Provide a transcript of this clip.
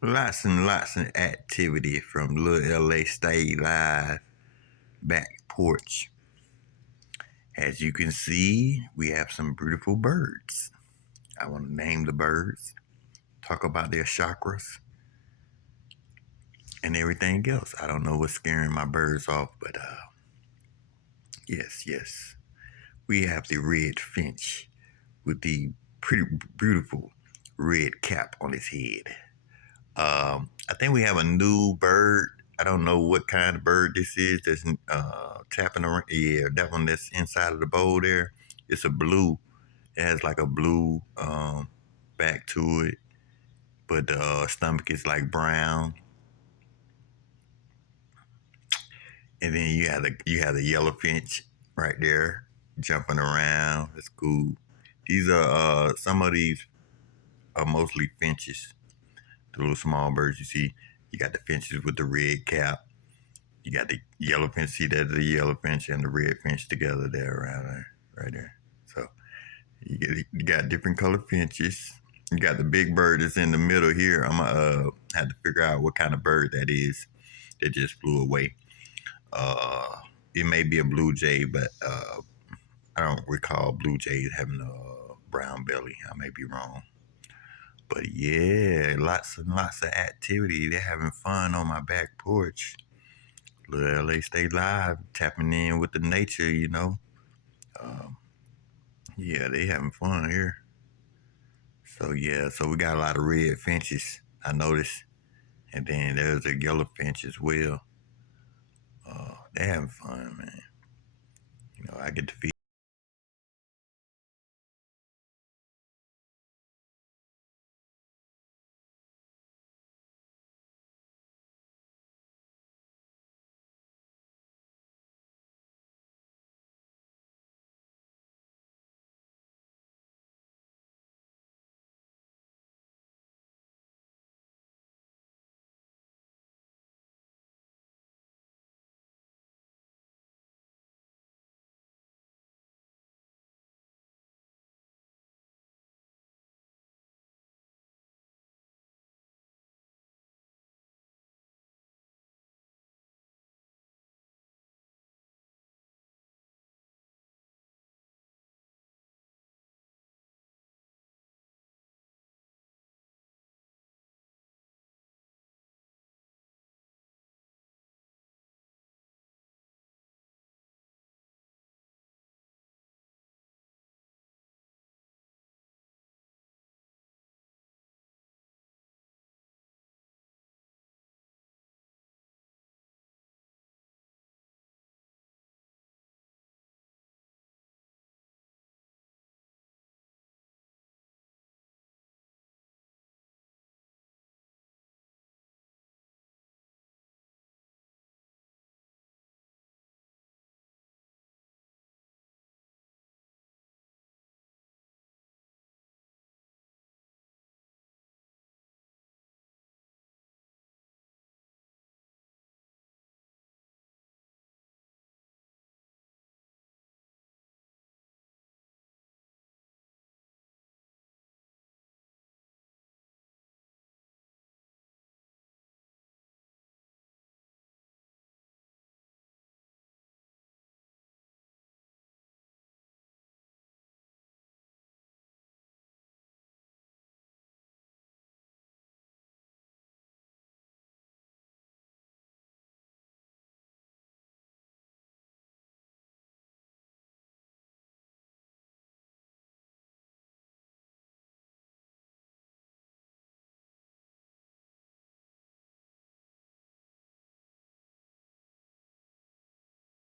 Lots and lots of activity from Little LA Stay Live back porch. As you can see, we have some beautiful birds. I want to name the birds, talk about their chakras, and everything else. I don't know what's scaring my birds off, but yes. We have the red finch with the pretty beautiful red cap on his head. I think we have a new bird. I don't know what kind of bird this is that's tapping around. Yeah, that one that's inside of the bowl there. It's a blue. It has like a blue back to it, but the stomach is like brown. And then you have the yellow finch right there jumping around. That's cool. These are some of these are mostly finches. The little small birds you see. You got the finches with the red cap. You got the yellow finch. See that the yellow finch and the red finch together there around there, right there. So you got different color finches. You got the big bird that's in the middle here. I'm gonna have to figure out what kind of bird that is that just flew away. It may be a blue jay, but I don't recall blue jays having a brown belly. I may be wrong. But yeah, lots and lots of activity. They're having fun on my back porch. Little LA Stay Live, tapping in with the nature. Um, yeah, they having fun here. So yeah, so we got a lot of red finches, I noticed. And then there's a yellow finch as well. They having fun, man. I get to feed